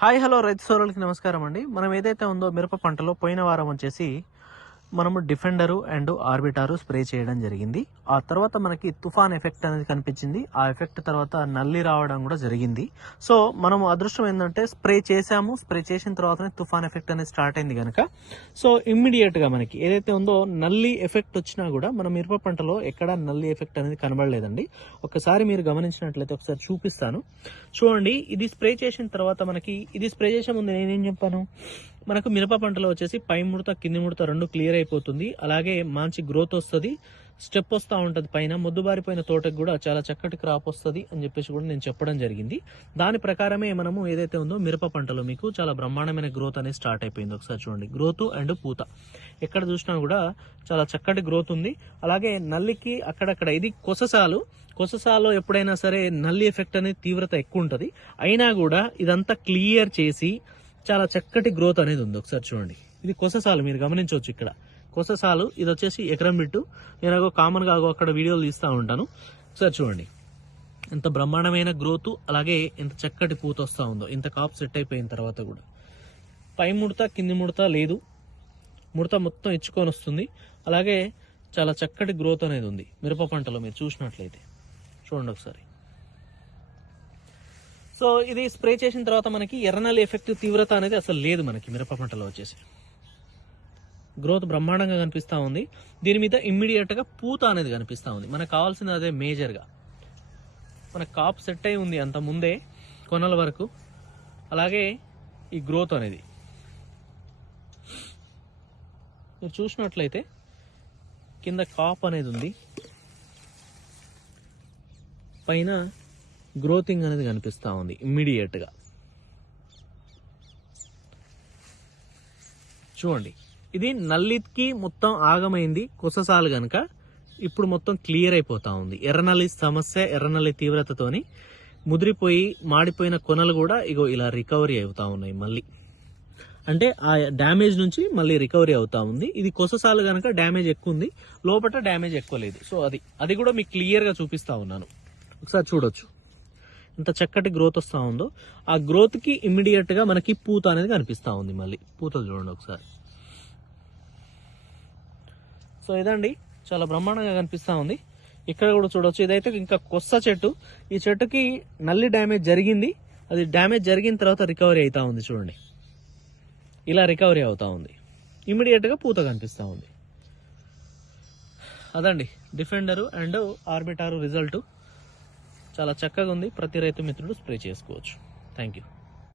Hi hello రైతు సోదరులకి నమస్కారం అండి. మనం ఏదైతే ఉందో మిరప పంటలో పోయిన వారం వచ్చేసి మనము డిఫెండరు అండ్ ఆర్బిటారు స్ప్రే చేయడం జరిగింది. ఆ తర్వాత మనకి తుఫాన్ ఎఫెక్ట్ అనేది కనిపించింది. ఆ ఎఫెక్ట్ తర్వాత నల్లి రావడం కూడా జరిగింది. సో మనం అదృష్టం ఏంటంటే స్ప్రే చేసాము. స్ప్రే చేసిన తర్వాతనే తుఫాన్ ఎఫెక్ట్ అనేది స్టార్ట్ అయింది కనుక సో ఇమ్మీడియట్ గా మనకి ఏదైతే ఉందో నల్లి ఎఫెక్ట్ వచ్చినా కూడా మన మిరప పంటలో ఎక్కడ నల్లి ఎఫెక్ట్ అనేది కనబడలేదండి. ఒకసారి మీరు గమనించినట్లయితే ఒకసారి చూపిస్తాను చూడండి. ఇది స్ప్రే చేసిన తర్వాత మనకి ఇది స్ప్రే చేసే ముందు నేనేం చెప్పాను, మనకు మిరప పంటలో వచ్చేసి పై ముడత కింది ముడత రెండు క్లియర్ అయిపోతుంది. అలాగే మంచి గ్రోత్ వస్తుంది, స్టెప్ వస్తూ ఉంటుంది, పైన మొద్దుబారిపోయిన తోటకు కూడా చాలా చక్కటి క్రాప్ వస్తుంది అని చెప్పేసి కూడా నేను చెప్పడం జరిగింది. దాని ప్రకారమే మనము ఏదైతే ఉందో మిరప పంటలో మీకు చాలా బ్రహ్మాండమైన గ్రోత్ అనేది స్టార్ట్ అయిపోయింది. ఒకసారి చూడండి, గ్రోత్ అండ్ పూత ఎక్కడ చూసినా కూడా చాలా చక్కటి గ్రోత్ ఉంది. అలాగే నల్లికి అక్కడక్కడ ఇది కొససాలో ఎప్పుడైనా సరే నల్లి ఎఫెక్ట్ అనేది తీవ్రత ఎక్కువ ఉంటుంది. అయినా కూడా ఇదంతా క్లియర్ చేసి చాలా చక్కటి గ్రోత్ అనేది ఉంది. ఒకసారి చూడండి, ఇది కొససాలు మీరు గమనించవచ్చు. ఇక్కడ కొససాలు ఇది వచ్చేసి ఎకరం బిట్టు. నేను కామన్గా అక్కడ వీడియోలు తీస్తూ ఉంటాను. ఒకసారి చూడండి ఎంత బ్రహ్మాండమైన గ్రోత్, అలాగే ఎంత చక్కటి పూత వస్తూ ఉందో. ఇంత కాపు సెట్ అయిపోయిన తర్వాత కూడా పై ముడత కింది ముడత లేదు, ముడత మొత్తం ఇచ్చుకొని వస్తుంది. అలాగే చాలా చక్కటి గ్రోత్ అనేది ఉంది మిరప పంటలో మీరు చూసినట్లయితే. చూడండి ఒకసారి. సో ఇది స్ప్రే చేసిన తర్వాత మనకి ఎర్రనల్లి ఎఫెక్ట్ తీవ్రత అనేది అసలు లేదు మనకి మిరప పంటలో వచ్చేసి. గ్రోత్ బ్రహ్మాండంగా కనిపిస్తూ ఉంది. దీని మీద ఇమ్మీడియట్ గా పూత అనేది కనిపిస్తూ ఉంది. మనకు కావాల్సింది అదే మేజర్ గా. మన కాప్ సెట్ అయి ఉంది అంత ముందే కొనల వరకు. అలాగే ఈ గ్రోత్ అనేది మీరు చూసినట్లయితే కింద కాప్ అనేది ఉంది, పైన గ్రోతింగ్ అనేది కనిపిస్తూ ఉంది ఇమ్మీడియట్ గా. చూడండి, ఇది నల్లికి మొత్తం ఆగమైంది కొససాలు గనక ఇప్పుడు మొత్తం క్లియర్ అయిపోతా ఉంది. ఎర్రనల్లి సమస్య, ఎర్రనల్లి తీవ్రతతోని ముదిరిపోయి మాడిపోయిన కొనలు కూడా ఇగో ఇలా రికవరీ అవుతా ఉన్నాయి. మళ్ళీ అంటే ఆ డ్యామేజ్ నుంచి మళ్ళీ రికవరీ అవుతా ఉంది. ఇది కొససాలు గనక డ్యామేజ్ ఎక్కువ ఉంది, లోపల డ్యామేజ్ ఎక్కువ లేదు. సో అది కూడా మీకు క్లియర్ గా చూపిస్తా ఉన్నాను. ఒకసారి చూడొచ్చు ఎంత చక్కటి గ్రోత్ వస్తూ ఉందో. ఆ గ్రోత్ కి ఇమ్మీడియట్ గా మనకి పూత అనేది కనిపిస్తూ ఉంది. మళ్ళీ పూతలు చూడండి ఒకసారి. సో ఇదండి, చాలా బ్రహ్మాండంగా కనిపిస్తూ ఉంది. ఇక్కడ కూడా చూడొచ్చు, ఇదైతే ఇంకా కొత్త చెట్టు. ఈ చెట్టుకి నల్లి డ్యామేజ్ జరిగింది. అది డ్యామేజ్ జరిగిన తర్వాత రికవరీ అవుతా ఉంది. చూడండి, ఇలా రికవరీ అవుతా ఉంది. ఇమ్మీడియట్ గా పూత కనిపిస్తూ ఉంది. అదండి డిఫెండరు అండ్ ఆర్బిటారు రిజల్ట్ చాలా చక్కగా ఉంది. ప్రతి రైతు మిత్రుడు స్ప్రే చేసుకోవచ్చు. Thank you.